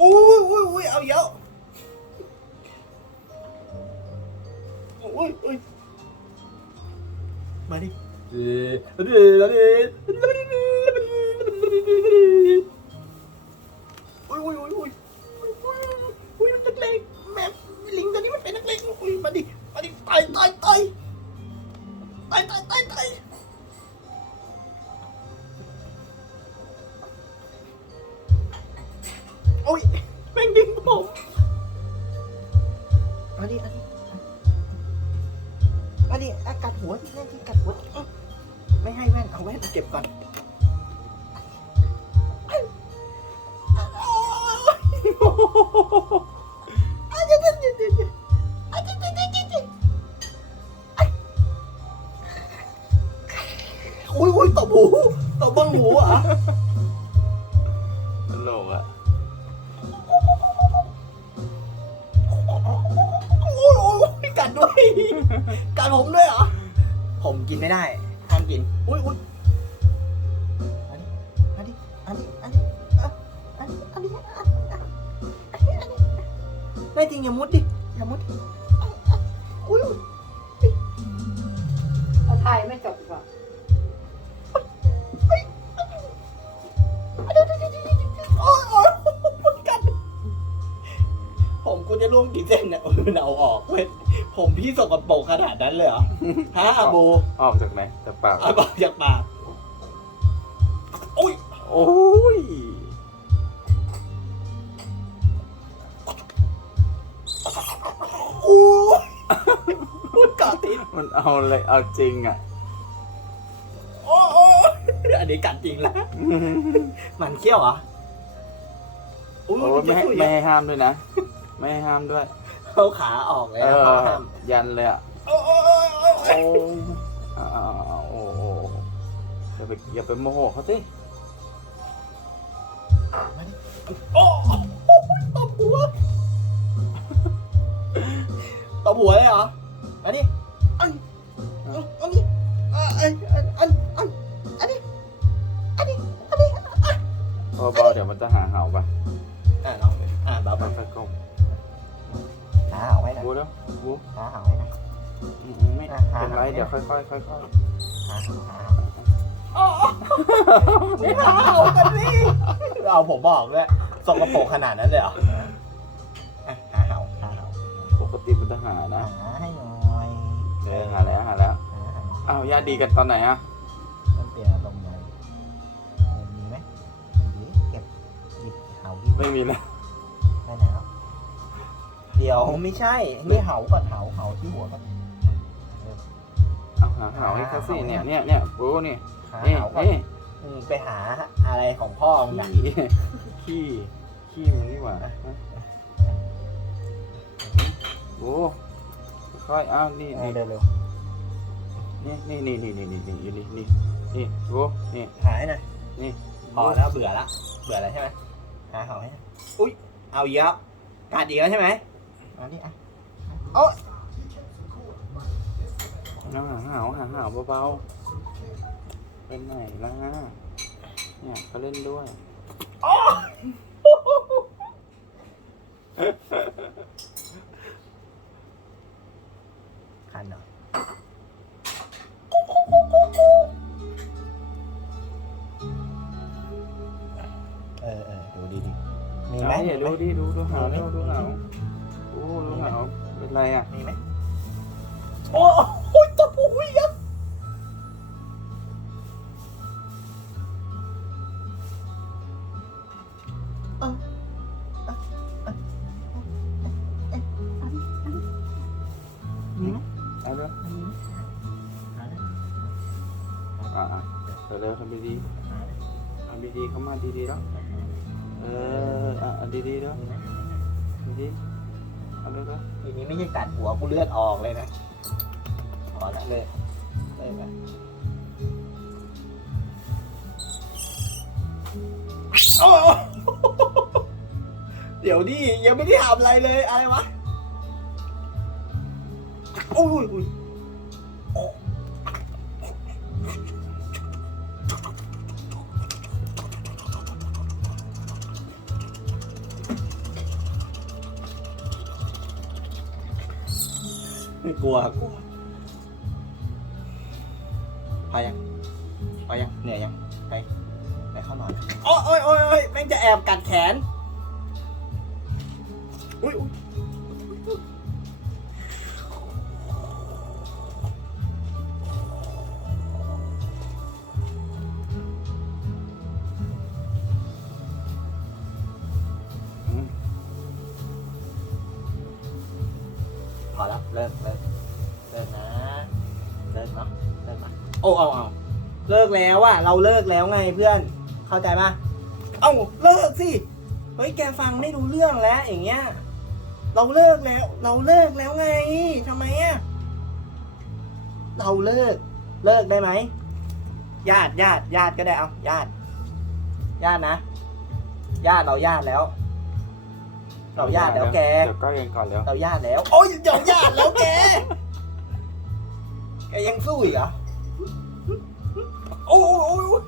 อุ้ยอุ้ยอุ้ยเอาเยอะอุ้ อุ้ยอุ้ยตบหูตบบังหูอะตลกอะโอ้ยโอ้ยกัดด้วยกัดผมด้วยเหรอผมกินไม่ได้ห้ามกินอุ้ยอุ้ย ได้จริงอย่ามุดดิ อย่ามุดดิอุ้ยอุ้ยเอาถ่ายไม่จบดีกว่าโอ้ยโอ้ยกัดผมกูจะร่วงกี่เส้นเนี่ยมันเอาออกเว้ยผมพี่สกปรกขนาดนั้นเลยเหรอฮะอาโบออกจากไหนจากปากอาบอกจากปากอุ้ย โอ้ยอู้ มันเอาเลยเอาจริงอะ โอ้โอ้อันนี้กัดจริงแล้วมันเขี้ยวเหรออุ้ยโอ้ยไม่ให้ไม่ให้ห้ามด้วยนะ ไม่ให้ห้ามด้วย เขาขาออกเลยเออะอเขาห้ามยันเลยอะโอ้โอ้โอ้โอ้โอ้อ่าโอ้โอ้อย่าไปอย่าไปโมโหเขาสิโอ้ตบหัวตบหัวเลยเหรออันนี้ อันอันนี้อันอันอันอันอันนี้อันนี้อันนี้เบาๆเดี๋ยวมันจะหาเห่าปะอ่าลองดูอ่าเบามันๆตะกงหาเอาไว้นะบูแล้วบูหาเอาไว้นะอืมอืมไม่อะหาเป็นไรหาเดี๋ยวค่อยๆค่อยหาเอาหาเอาไม่หาเอากันนี่เอาผมบอกด้วยสกปรกขนาดนั้นเลยเหรออะหาเอาหาเอาๆปกติมันจะหานะหาให้หน่อย เออหาแล้วหาแล้วหาหาอ้าวญาติดีกันตอนไหนอะมันเปลี่ยนอารมณ์หน่อยเออมีไหมมีเก็บหยิบเห่าที่ไม่มีแล้วได้แล้วเดี๋ยวไม่ใช่นี่เห่าก่อนเห่าเห่าที่หัวก่อนเอาหาเห่าให้เขาสิเนี่ยเนี่ยเนี่ยบูนี่หานี่เห่าก่อนนี่อืมไปหาอะไรของพ่อมึงนะขี้ขี้ขี้มันนี่หว่าโอ้ ค่อยๆอ้าวนี่เอนี่อเร็วนี่นี่นี่นี่นี่นี่นี่อยู่นี่นี่นี่โอ้นี่ๆหาให้หน่อยนี่พอแล้วเบื่อละเบื่อแล้วใช่ไหมหาเห่าให้หน่อยอุ้ยเอาอีกแล้วกัดอีกแล้วใช่ไหมเอันนี้อะโอ้เอาหาหาวหาหาวเบาๆเป็นไหนล่ะเนี่ยเขาเล่นด้วยคัน ดูไหมดิดูดูหาวดูดูหาวโอ้ดูหาวเป็นไรอะมีไหมโอ้โหตบหูยับมีไหมเอาเลยอ่าอ่าเร็วๆทำดีๆทำดีๆเข้ามาดีๆแล้วเอออะอะ ดีๆแล้วดีๆเอาเลยแล้วทีนี้ไม่ใช่กัดหัวกูเลือดออกเลยนะพอละเลยเลยไปโอ้เดี๋ยวดิยังไม่ได้ทำอะไรเลยอะไรวะโอ้ยอุ้ย กลัวกลัวพอยังพอยังเหนื่อยยังไปไปเข้านอนโอ้ยโอ้ยโอ้ยโอ้ยแม่งจะแอบกัดแขนอุ้ยอุ๊ย เลิกเลิกเลิกนะเลิกเนาะเลิกนะโอ้เอาเอาเลิกแล้วอะเราเลิกแล้วไงเพื่อน เข้าใจปะเอ้าเลิกสิเฮ้ยแกฟังไม่รู้เรื่องแล้วอย่างเงี้ย เราเลิกแล้ว เราเลิกแล้วไงทำไมอะเราเลิก เลิกได้ไหมญาติญาติญาติก็ได้เอาญาติญาตินะญาติเราญาติแล้ว เราญาติแล้วแก เดี๋ยวก็เองก่อนแล้วเราญาติแล้ว โอ้ยเดี๋ยวญาติแล้วแก แกยังสู้อีกเหรอ โอ้ยโอ้ยโอ้ย